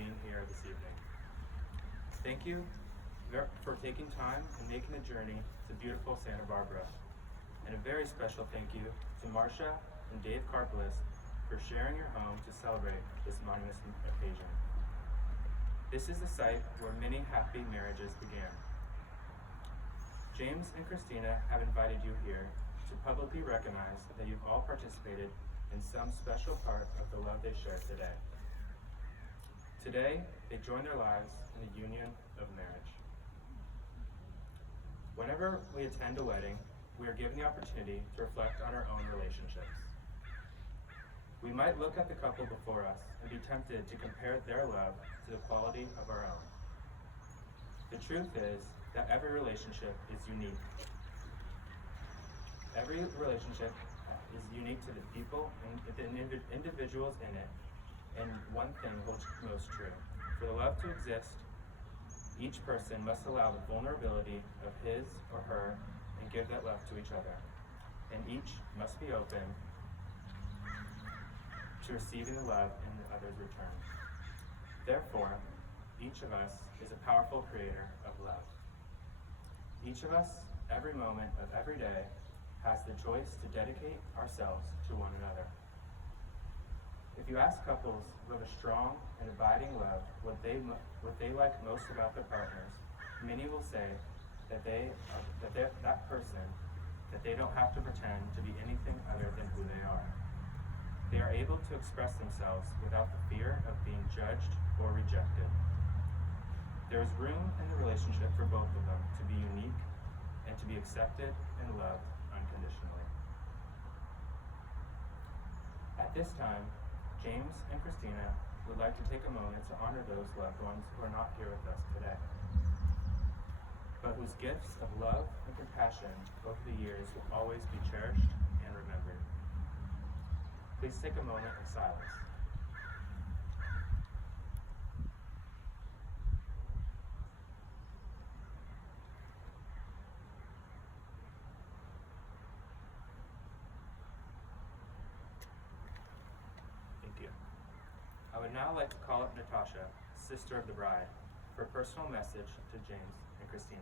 being here this evening. Thank you for taking time and making the journey to beautiful Santa Barbara. And a very special thank you to Marcia and Dave Karpelis for sharing your home to celebrate this monumental occasion. This is the site where many happy marriages began. James and Christina have invited you here to publicly recognize that you've all participated in some special part of the love they share today. Today, they join their lives in the union of marriage. Whenever we attend a wedding, we are given the opportunity to reflect on our own relationships. We might look at the couple before us and be tempted to compare their love to the quality of our own. The truth is that every relationship is unique. Every relationship is unique to the people and the individuals in it, and one thing holds most true. For the love to exist, each person must allow the vulnerability of his or her and give that love to each other. And each must be open to receiving the love in the other's return. Therefore, each of us is a powerful creator of love. Each of us, every moment of every day, has the choice to dedicate ourselves to one another. If you ask couples who have a strong and abiding love what they like most about their partners, many will say that that person, that they don't have to pretend to be anything other than who they are. They are able to express themselves without the fear of being judged or rejected. There is room in the relationship for both of them to be unique and to be accepted and loved unconditionally. At this time, James and Christina would like to take a moment to honor those loved ones who are not here with us today, but whose gifts of love and compassion over the years will always be cherished and remembered. Please take a moment of silence. I would now like to call up Natasha, sister of the bride, for a personal message to James and Christina.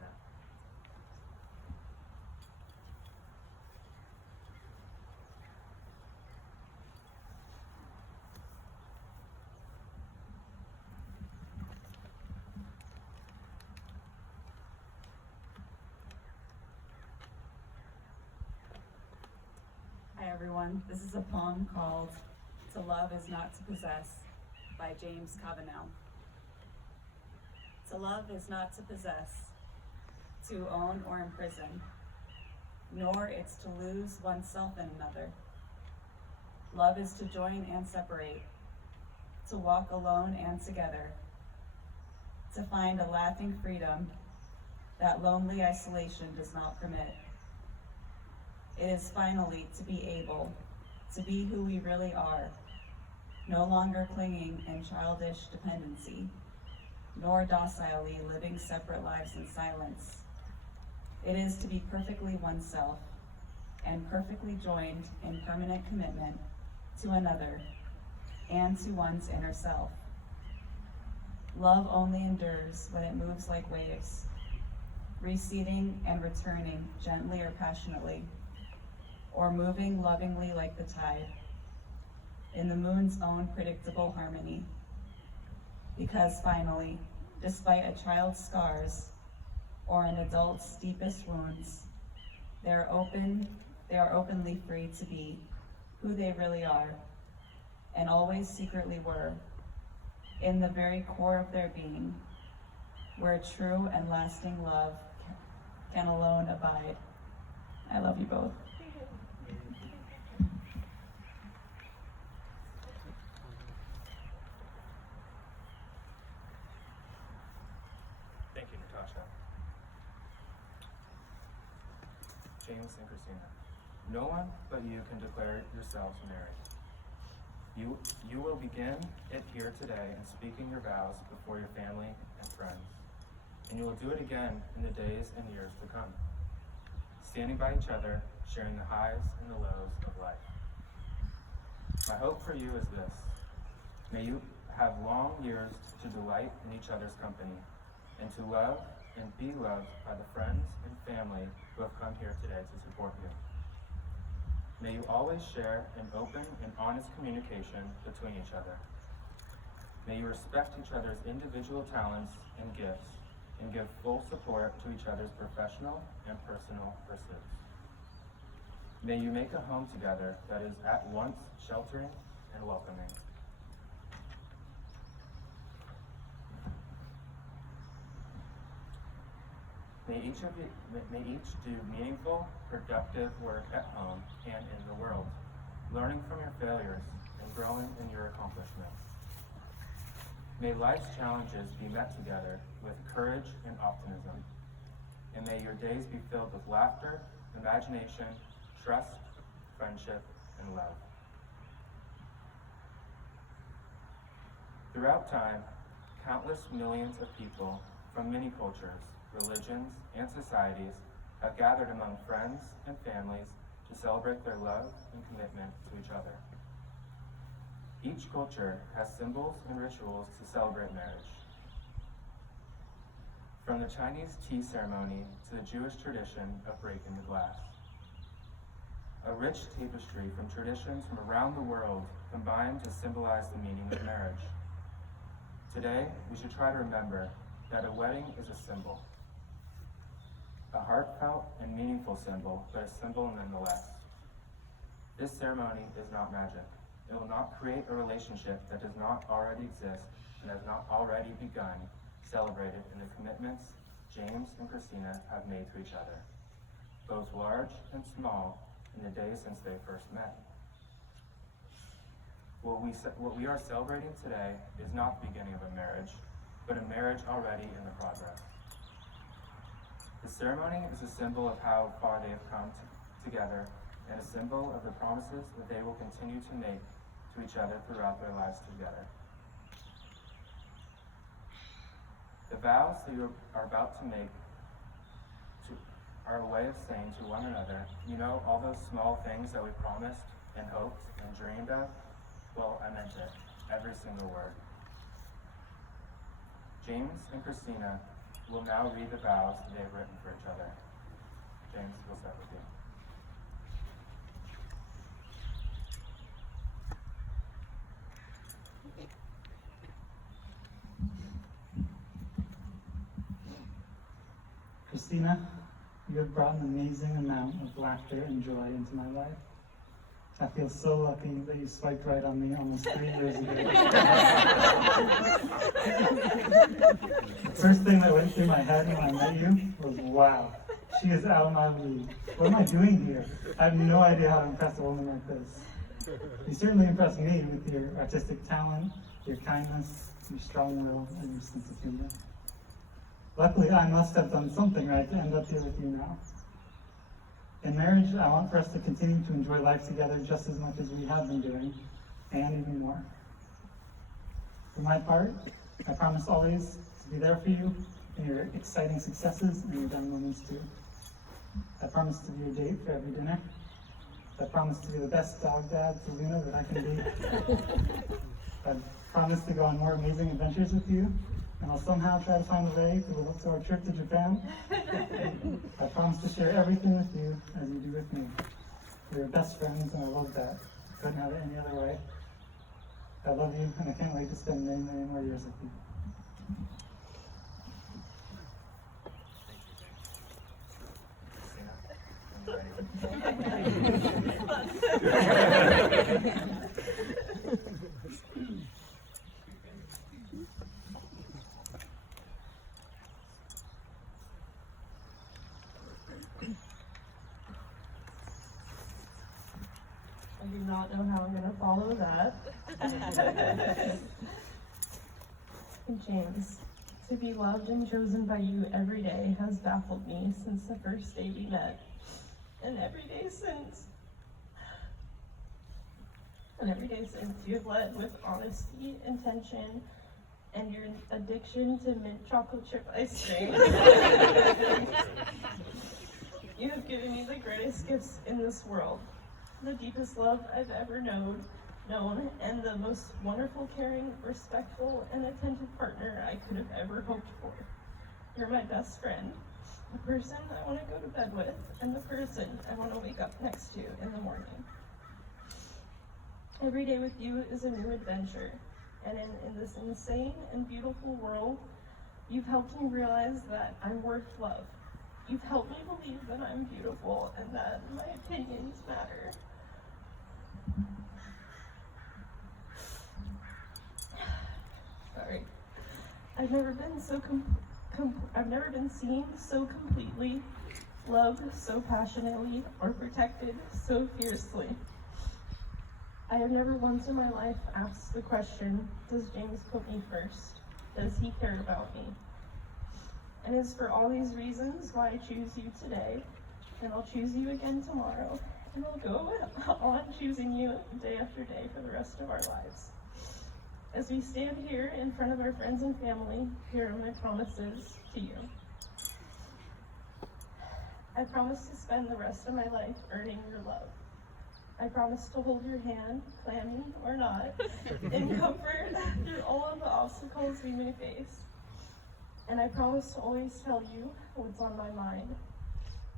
Hi everyone, this is a poem called "To Love Is Not to Possess" by James Cabanel. To love is not to possess, to own or imprison, nor it's to lose oneself in another. Love is to join and separate, to walk alone and together, to find a laughing freedom that lonely isolation does not permit. It is finally to be able to be who we really are, no longer clinging in childish dependency, nor docilely living separate lives in silence. It is to be perfectly oneself and perfectly joined in permanent commitment to another and to one's inner self. Love only endures when it moves like waves, receding and returning gently or passionately, or moving lovingly like the tide, in the moon's own predictable harmony. Because finally, despite a child's scars or an adult's deepest wounds, they are openly free to be who they really are, and always secretly were, in the very core of their being, where true and lasting love can alone abide. I love you both. Thank you, Natasha. James and Christina, no one but you can declare yourselves married. You will begin it here today in speaking your vows before your family and friends, and you will do it again in the days and years to come, standing by each other, sharing the highs and the lows of life. My hope for you is this: may you have long years to delight in each other's company, and to love and be loved by the friends and family who have come here today to support you. May you always share an open and honest communication between each other. May you respect each other's individual talents and gifts, and give full support to each other's professional and personal pursuits. May you make a home together that is at once sheltering and welcoming. May each do meaningful, productive work at home and in the world, learning from your failures and growing in your accomplishments. May life's challenges be met together with courage and optimism. And may your days be filled with laughter, imagination, trust, friendship, and love. Throughout time, countless millions of people from many cultures, religions, and societies have gathered among friends and families to celebrate their love and commitment to each other. Each culture has symbols and rituals to celebrate marriage. From the Chinese tea ceremony to the Jewish tradition of breaking the glass. A rich tapestry from traditions from around the world combine to symbolize the meaning of marriage. Today, we should try to remember that a wedding is a symbol. A heartfelt and meaningful symbol, but a symbol nonetheless. This ceremony is not magic. It will not create a relationship that does not already exist and has not already begun, celebrated in the commitments James and Christina have made to each other, both large and small, in the days since they first met. What we are celebrating today is not the beginning of a marriage, but a marriage already in the progress. The ceremony is a symbol of how far they have come together, and a symbol of the promises that they will continue to make to each other throughout their lives together. The vows that you are about to make are a way of saying to one another, you know, all those small things that we promised and hoped and dreamed of? Well, I meant it, every single word. James and Christina will now read the vows they have written for each other. James, we'll start with you. Christina, you have brought an amazing amount of laughter and joy into my life. I feel so lucky that you swiped right on me almost 3 years ago. The first thing that went through my head when I met you was, wow, she is out of my league. What am I doing here? I have no idea how to impress a woman like this. You certainly impressed me with your artistic talent, your kindness, your strong will, and your sense of humor. Luckily, I must have done something right to end up here with you now. In marriage, I want for us to continue to enjoy life together just as much as we have been doing, and even more. For my part, I promise always to be there for you in your exciting successes and your down moments too. I promise to be your date for every dinner. I promise to be the best dog dad to Luna that I can be. I promise to go on more amazing adventures with you, and I'll somehow try to find a way to our trip to Japan. I promise to share everything with you as you do with me. We're best friends, and I love that. Couldn't have it any other way. I love you, and I can't wait to spend many, many more years with you. I do not know how I'm going to follow that. James, to be loved and chosen by you every day has baffled me since the first day we met. And every day since you have led with honesty, intention, and your addiction to mint chocolate chip ice cream. You have given me the greatest gifts in this world. The deepest love I've ever known, known and the most wonderful, caring, respectful, and attentive partner I could have ever hoped for. You're my best friend, the person I want to go to bed with, and the person I want to wake up next to in the morning. Every day with you is a new adventure, and in this insane and beautiful world, you've helped me realize that I'm worth love. You've helped me believe that I'm beautiful and that my opinions matter. Sorry. I've never been so I've never been seen so completely, loved so passionately, or protected so fiercely. I have never once in my life asked the question, does James put me first? Does he care about me? And it's for all these reasons why I choose you today, and I'll choose you again tomorrow, and I'll go on choosing you day after day for the rest of our lives. As we stand here in front of our friends and family, here are my promises to you. I promise to spend the rest of my life earning your love. I promise to hold your hand, clammy or not, in comfort through all of the obstacles we may face. And I promise to always tell you what's on my mind.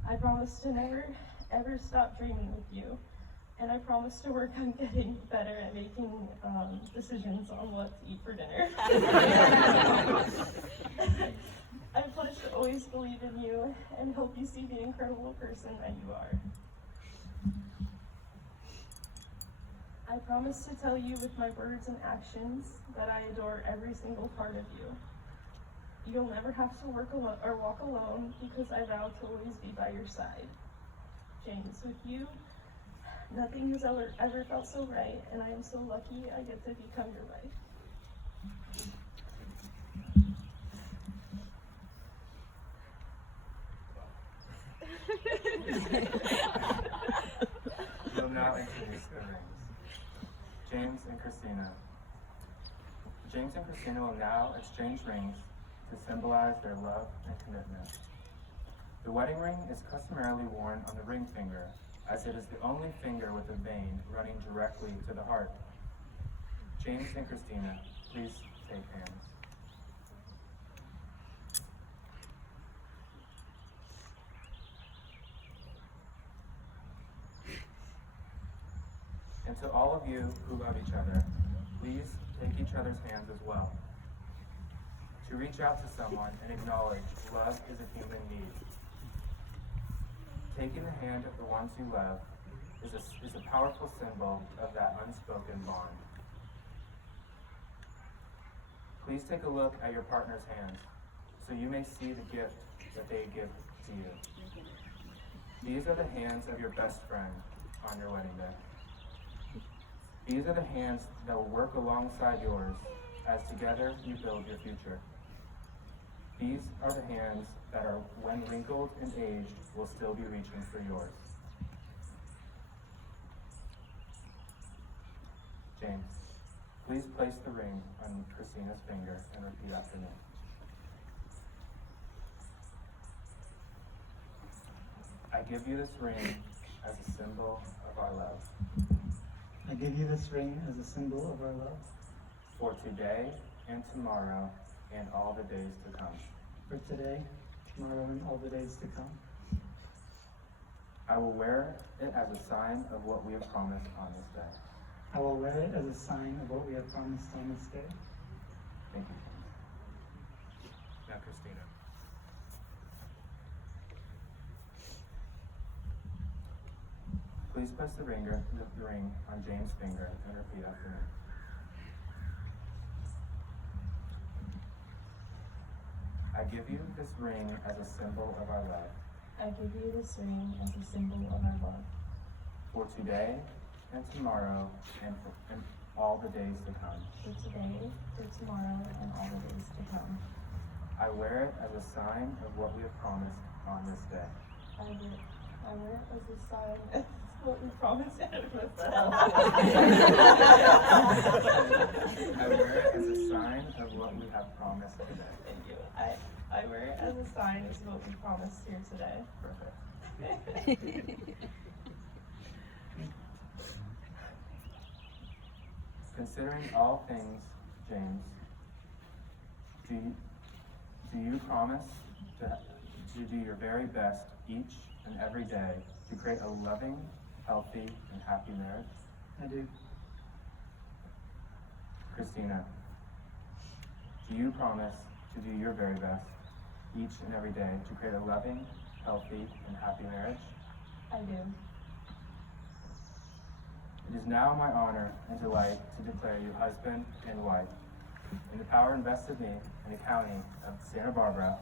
I promise to never, ever stop dreaming with you. And I promise to work on getting better at making decisions on what to eat for dinner. I pledge to always believe in you and help you see the incredible person that you are. I promise to tell you with my words and actions that I adore every single part of you. You'll never have to work alone or walk alone because I vow to always be by your side. James, with you, nothing has ever felt so right, and I am so lucky I get to become your wife. We'll now introduce the rings. James and Christina. James and Christina will now exchange rings to symbolize their love and commitment. The wedding ring is customarily worn on the ring finger, as it is the only finger with a vein running directly to the heart. James and Christina, please take hands. And to all of you who love each other, please take each other's hands as well. To reach out to someone and acknowledge love is a human need. Taking the hand of the ones you love is a powerful symbol of that unspoken bond. Please take a look at your partner's hands so you may see the gift that they give to you. These are the hands of your best friend on your wedding day. These are the hands that will work alongside yours as together you build your future. These are the hands that are, when wrinkled and aged, will still be reaching for yours. James, please place the ring on Christina's finger and repeat after me. I give you this ring as a symbol of our love. I give you this ring as a symbol of our love. For today and tomorrow and all the days to come. For today, tomorrow, and all the days to come. I will wear it as a sign of what we have promised on this day. I will wear it as a sign of what we have promised on this day. Thank you, James. Now, Christina. Please place the ring on James' finger and repeat after me. I give you this ring as a symbol of our love. I give you this ring as a symbol of our love. For today and tomorrow and all the days to come. For today, for tomorrow, and all the days to come. I wear it as a sign of what we have promised on this day. I wear it as a sign of what we promised ahead of us. I wear it as a sign of what we have promised today. Thank you. I wear it as a sign of what we promised here today. Perfect. Considering all things, James, do you promise to do your very best each and every day to create a loving, healthy, and happy marriage? I do. Christina, do you promise to do your very best each and every day to create a loving, healthy, and happy marriage? I do. It is now my honor and delight to declare you husband and wife. In the power invested in me in the county of Santa Barbara,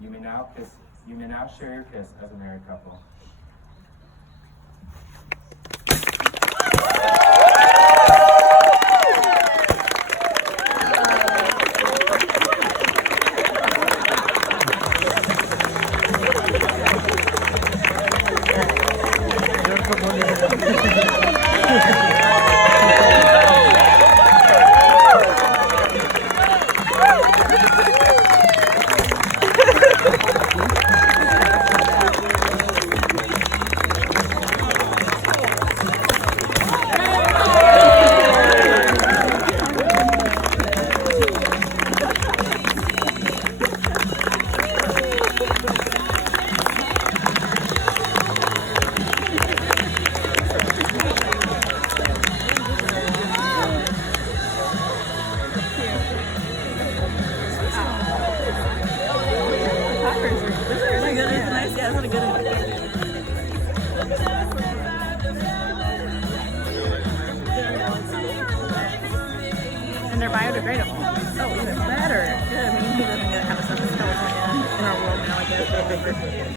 you may now share your kiss as a married couple. And they're biodegradable. Oh, even better. Good. We need to have a substance in our world now, I guess.